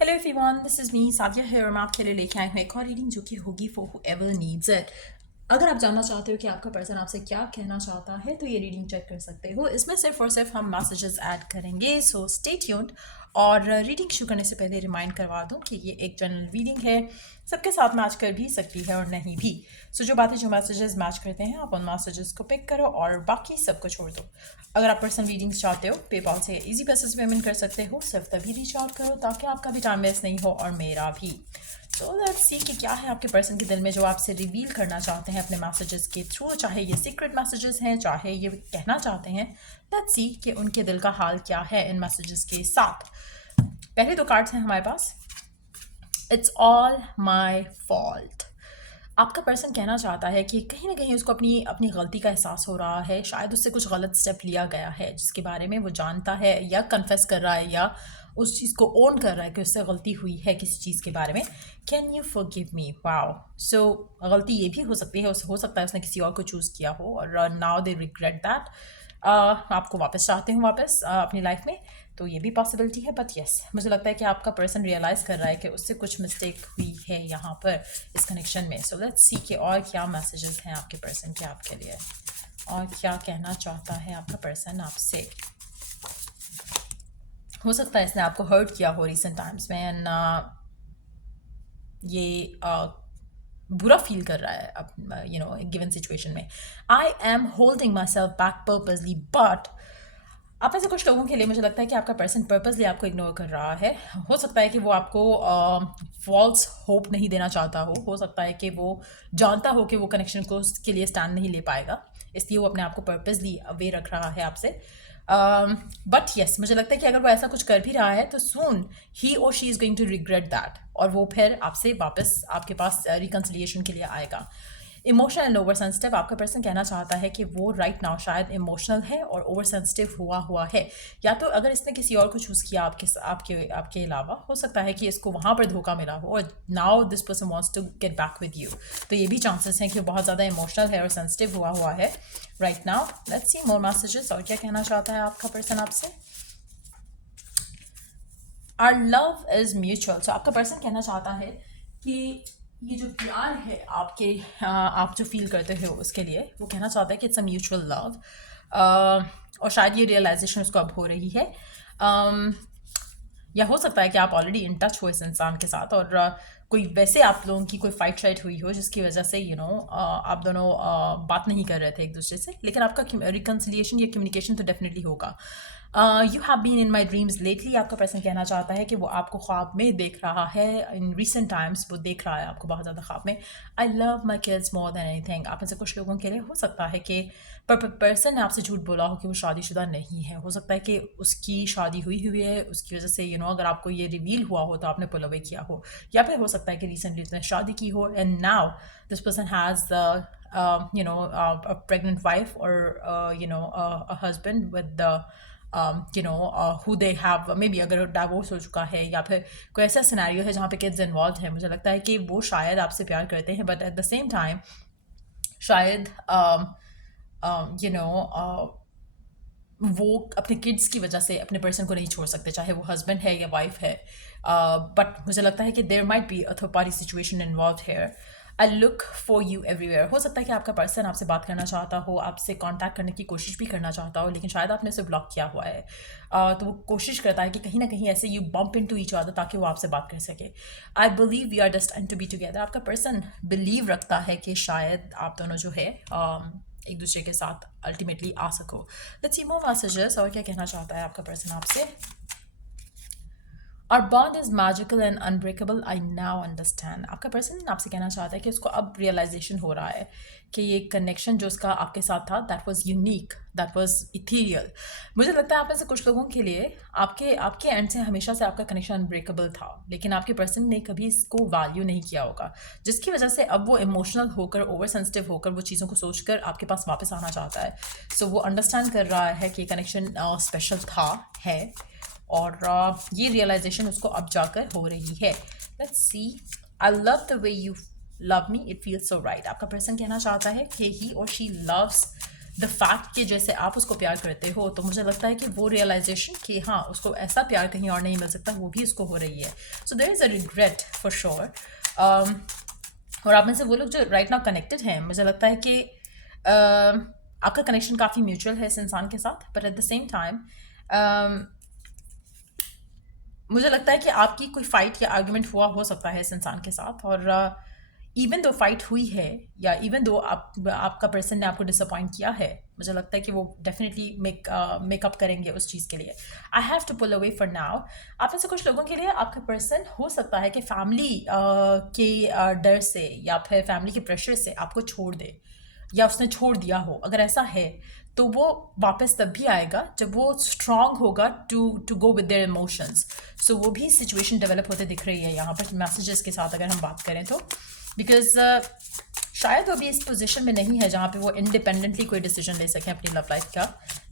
Hello everyone, this is me Sadia है और मैं आपके लिए लेके आई हूँ एक और रीडिंग जो कि होगी फॉर हूएवर नीड्स इट। अगर आप जानना चाहते हो कि आपका पर्सन आपसे क्या कहना चाहता है तो ये रीडिंग चेक कर सकते हो। इसमें सिर्फ और सिर्फ हम मैसेजेस ऐड करेंगे, सो स्टे ट्यून्ड। और रीडिंग शुरू करने से पहले रिमाइंड करवा दूँ कि ये एक जनरल रीडिंग है, सबके साथ मैच कर भी सकती है और नहीं भी। सो जो बातें जो मैसेजेस मैच करते हैं आप उन मैसेजेस को पिक करो और बाकी सबको छोड़ दो। अगर आप पर्सनल रीडिंग्स चाहते हो पेपाल से इजी पैसेज पेमेंट कर सकते हो, सिर्फ तभी रीच आउट करो ताकि आपका भी टाइम वेस्ट नहीं हो और मेरा भी। सो लेट्स सी कि क्या है आपके पर्सन के दिल में जो आपसे रिवील करना चाहते हैं अपने मैसेजेस के थ्रू, चाहे ये सीक्रेट मैसेजेस हैं चाहे ये कहना चाहते हैं। लेट्स सी कि उनके दिल का हाल क्या है इन मैसेजेस के साथ। पहले दो कार्ड्स हैं हमारे पास। It's all my fault. आपका पर्सन कहना चाहता है कि कहीं ना कहीं उसको अपनी अपनी गलती का एहसास हो रहा है, शायद उससे कुछ गलत स्टेप लिया गया है जिसके बारे में वो जानता है या कन्फेस कर रहा है या उस चीज़ को ओन कर रहा है कि उससे गलती हुई है किसी चीज़ के बारे में। Can you forgive me? Wow. So गलती ये भी हो सकती है, हो सकता है उसने किसी और को चूज़ किया हो और नाउ दे रिग्रेट दैट, आपको वापस चाहते हो वापस अपनी लाइफ में, तो ये भी पॉसिबिलिटी है। बट यस, मुझे लगता है कि आपका पर्सन रियलाइज़ कर रहा है कि उससे कुछ मिस्टेक हुई है यहाँ पर इस कनेक्शन में। सो लेट्स सी कि और क्या मैसेजेस हैं आपके पर्सन के आपके लिए और क्या कहना चाहता है आपका पर्सन आपसे। हो सकता है इसने आपको हर्ट किया हो रिसेंट टाइम्स में एंड ये बुरा फील कर रहा है अब गिवन सिचुएशन में। I am holding my self back purposely, but आप में से कुछ लोगों के लिए मुझे लगता है कि आपका पर्सन पर्पसली आपको इग्नोर कर रहा है। हो सकता है कि वो आपको फॉल्स होप नहीं देना चाहता हो सकता है कि वो जानता हो कि वो कनेक्शन को के लिए स्टैंड नहीं ले पाएगा, इसलिए वो अपने आप को पर्पसली अवे रख रहा है आपसे। बट यस, मुझे लगता है कि अगर वो ऐसा कुछ कर भी रहा है तो सून ही और she is going to regret that और वो फिर आपसे वापस आपके पास रिकन्सिलिएशन के लिए आएगा। इमोशनल एंड ओवर सेंसिटिव, आपका पर्सन कहना चाहता है कि वो राइट नाउ शायद इमोशनल है और ओवर सेंसिटिव हुआ है, या तो अगर इसने किसी और को चूज़ किया आपके आपके आपके अलावा, हो सकता है कि इसको वहाँ पर धोखा मिला हो और now this person wants to get back with you. तो ये भी चांसेस हैं कि बहुत ज़्यादा इमोशनल है और सेंसिटिव हुआ है right now. Let's see more messages और क्या कहना चाहता है आपका पर्सन आपसे। Our love is mutual. So आपका पर्सन कहना चाहता है कि ये जो प्यार है आपके आप जो फील करते हो उसके लिए, वो कहना चाहता है कि इट्स अ म्यूचुअल लव और शायद ये रियलाइजेशन उसको अब हो रही है। या हो सकता है कि आप ऑलरेडी इन टच हो इस इंसान के साथ और कोई वैसे आप लोगों की कोई फाइट शाइट हुई हो जिसकी वजह से आप दोनों बात नहीं कर रहे थे एक दूसरे से, लेकिन आपका रिकन्सिलिएशन या कम्युनिकेशन तो डेफिनेटली होगा। You have been in my dreams lately, आपका पर्सन कहना चाहता है कि वो आपको ख्वाब में देख रहा है इन रिसेंट टाइम्स, वो देख रहा है आपको बहुत ज़्यादा ख्वाब में। I love my kids more than anything, आप में से कुछ लोगों के लिए हो सकता है कि पर्सन ने आपसे झूठ बोला हो कि वो शादीशुदा नहीं है। हो सकता है कि उसकी शादी हुई है, उसकी वजह से अगर आपको ये रिवील हुआ हो तो आपने पुल अवे किया हो, या फिर हो सकता है कि रिसेंटली उसने शादी की हो and now this person has a pregnant wife or a husband with the who they have maybe, अगर डाइवोर्स हो चुका है या फिर कोई ऐसा सिनेरियो है जहाँ पे किड्स इन्वॉल्व है, मुझे लगता है कि वो शायद आपसे प्यार करते हैं but at the same time शायद वो अपने किड्स की वजह से अपने पर्सन को नहीं छोड़ सकते, चाहे वो हस्बैंड है या वाइफ है। बट मुझे लगता है कि there might be a third party situation involve here. I look for you everywhere, हो सकता है कि आपका पर्सन आपसे बात करना चाहता हो, आपसे कांटेक्ट करने की कोशिश भी करना चाहता हो, लेकिन शायद आपने उसे ब्लॉक किया हुआ है। तो वो कोशिश करता है कि कहीं ना कहीं ऐसे you bump into each other ताकि वो आपसे बात कर सके। I believe we are destined to be together, आपका पर्सन बिलीव रखता है कि शायद आप दोनों जो है एक दूसरे के साथ अल्टीमेटली आ सको। लेट्स सी मोर मैसेजेस और क्या कहना चाहता है आपका पर्सन आपसे। Our bond is magical and unbreakable. I now understand. आपका पर्सन आपसे कहना चाहता है कि उसको अब रियलाइजेशन हो रहा है कि ये कनेक्शन जो उसका आपके साथ था that was unique, that was ethereal. मुझे लगता है आप में से कुछ लोगों के लिए आपके आपके एंड से हमेशा से आपका कनेक्शन अनब्रेकेबल था, लेकिन आपके पर्सन ने कभी इसको वैल्यू नहीं किया होगा, जिसकी वजह से अब वो इमोशनल होकर ओवर सेंसिटिव होकर वो चीज़ों को सोचकर आपके पास वापस आना चाहता है। सो वो अंडरस्टैंड कर रहा है कि कनेक्शन स्पेशल था है और ये रियलाइजेशन उसको अब जाकर हो रही है। Let's see. I love the way you love me, it feels so right, आपका पर्सन कहना चाहता है कि ही और शी लव्स द फैक्ट कि जैसे आप उसको प्यार करते हो, तो मुझे लगता है कि वो रियलाइजेशन कि हाँ उसको ऐसा प्यार कहीं और नहीं मिल सकता, वो भी उसको हो रही है. So there is a regret for sure. और आप में से वो लोग जो राइट नाउ कनेक्टेड हैं, मुझे लगता है कि आपका कनेक्शन काफ़ी म्यूचुअल है इस इंसान के साथ, but at the same time मुझे लगता है कि आपकी कोई फाइट या आर्ग्यूमेंट हुआ हो सकता है इस इंसान के साथ, और इवन दो फाइट हुई है या इवन दो आपका पर्सन ने आपको डिसअपॉइंट किया है, मुझे लगता है कि वो डेफिनेटली मेकअप करेंगे उस चीज़ के लिए. I have to pull away for now. आप में से कुछ लोगों के लिए आपका पर्सन हो सकता है कि फैमिली के डर से या फिर फैमिली के प्रेशर से आपको छोड़ दे, या उसने छोड़ दिया हो. अगर ऐसा है तो वो वापस तब भी आएगा जब वो स्ट्रांग होगा to go with their emotions. So वो भी सिचुएशन डेवलप होते दिख रही है यहाँ पर मैसेजेस के साथ, अगर हम बात करें तो. बिकॉज शायद वो भी इस पोजीशन में नहीं है जहाँ पे वो इंडिपेंडेंटली कोई डिसीजन ले सकें अपनी लव लाइफ का,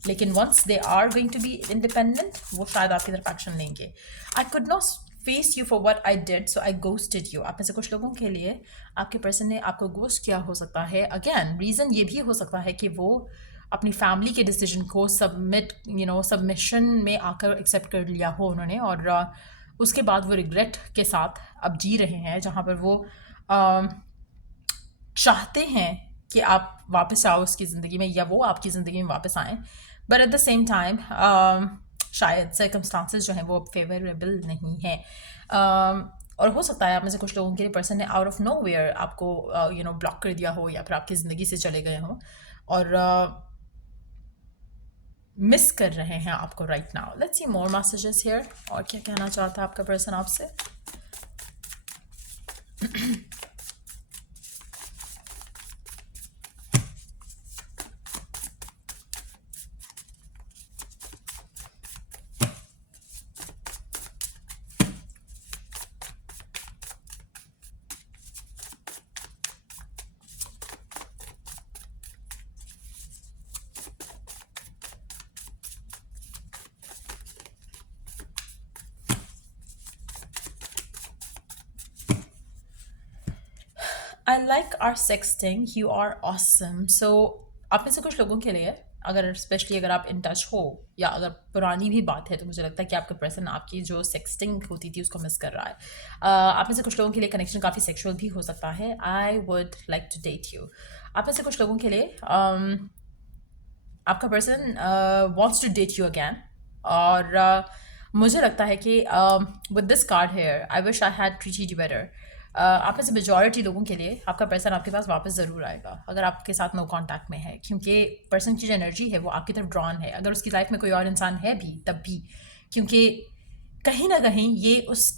लेकिन once they are going to be independent, वो शायद आपकी तरफ एक्शन लेंगे. I could not face you for what I did, so I ghosted you. आप में से कुछ लोगों के लिए आपके पर्सन ने आपको गोस्ट किया हो सकता है. अगेन रीज़न ये भी हो सकता है कि वो अपनी फैमिली के डिसीजन को सबमिशन में आकर एक्सेप्ट कर लिया हो उन्होंने, और उसके बाद वो रिग्रेट के साथ अब जी रहे हैं, जहाँ पर वो चाहते हैं कि आप वापस आओ उसकी ज़िंदगी में या वो आपकी ज़िंदगी में वापस आएँ, but at the same time शायद सर्कमस्टांसेस जो हैं वो फेवरेबल नहीं हैं. और हो सकता है आप में से कुछ लोगों के लिए पर्सन ने आउट ऑफ नो वेयर आपको ब्लॉक कर दिया हो या फिर आपकी ज़िंदगी से चले गए हों और मिस कर रहे हैं आपको right now. Let's see more messages here. और क्या कहना चाहता है आपका पर्सन आपसे. I like our sexting. You are awesome. So आप में से कुछ लोगों के लिए, अगर स्पेशली अगर आप इन टच हो या अगर पुरानी भी बात है, तो मुझे लगता है कि आपका पर्सन आपकी जो सेक्सटिंग होती थी उसको मिस कर रहा है. आप में से कुछ लोगों के लिए कनेक्शन काफ़ी सेक्सुअल भी हो सकता है. I would like to date you. आप में से कुछ लोगों के लिए आपका person wants to date you again. और मुझे लगता है कि with this card here I wish I had treated you better. आप में से मेजॉरिटी लोगों के लिए आपका पर्सन आपके पास वापस ज़रूर आएगा अगर आपके साथ नो कांटेक्ट में है, क्योंकि पर्सन की जो एनर्जी है वो आपकी तरफ ड्रॉन है. अगर उसकी लाइफ में कोई और इंसान है भी तब भी, क्योंकि कहीं ना कहीं ये उस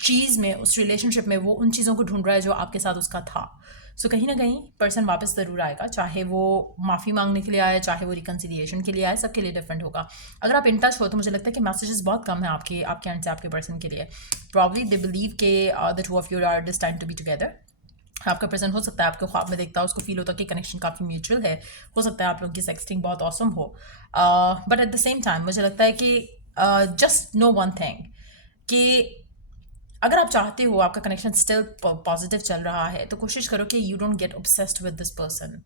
चीज़ में, उस रिलेशनशिप में वो उन चीज़ों को ढूंढ रहा है जो आपके साथ उसका था. सो कहीं ना कहीं पर्सन वापस ज़रूर आएगा, चाहे वो माफ़ी मांगने के लिए आए, चाहे वो रिकन्सिलिएशन के लिए आए, सबके लिए डिफरेंट होगा. अगर आप इन टच हो तो मुझे लगता है कि मैसेजेस बहुत कम है आपके एंड से आपके पर्सन के लिए. प्रॉब्ली दे बिलीव के the two of you are destined to be together. आपका पर्सन हो सकता है आपके ख्वाब में देखता है, उसको फील होता है कि कनेक्शन काफ़ी म्यूचुअल है. हो सकता है आप लोगों की सेक्सटिंग बहुत ऑसम हो, but at the same time मुझे लगता है कि जस्ट नो वन थिंग कि अगर आप चाहते हो आपका कनेक्शन स्टिल पॉजिटिव चल रहा है, तो कोशिश करो कि you don't get obsessed with this person.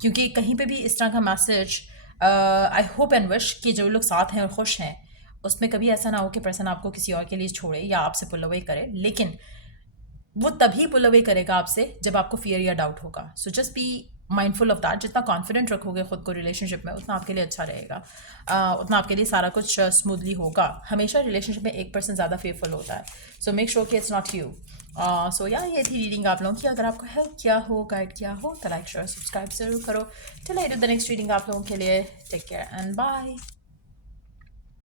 क्योंकि कहीं पे भी इस तरह का message, I hope and wish कि जो लोग साथ हैं और खुश हैं, उसमें कभी ऐसा ना हो कि पर्सन आपको किसी और के लिए छोड़े या आपसे पुल अवे करे. लेकिन वो तभी पुल अवे करेगा आपसे जब आपको फियर या डाउट होगा. So just be mindful of that. जितना कॉन्फिडेंट रखोगे खुद को रिलेशनशिप में, उतना आपके लिए अच्छा रहेगा, उतना आपके लिए सारा कुछ स्मूथली होगा. हमेशा रिलेशनशिप में एक पर्सन ज़्यादा फेयरफुल होता है. सो मेक श्योर कि इट्स नॉट यू. सो या ये थी रीडिंग आप लोगों की. अगर आपको हेल्प किया हो, गाइड किया हो, तो लाइक शेयर सब्सक्राइब जरूर करो. Till I do the next reading आप लोगों के लिए. Take care and bye.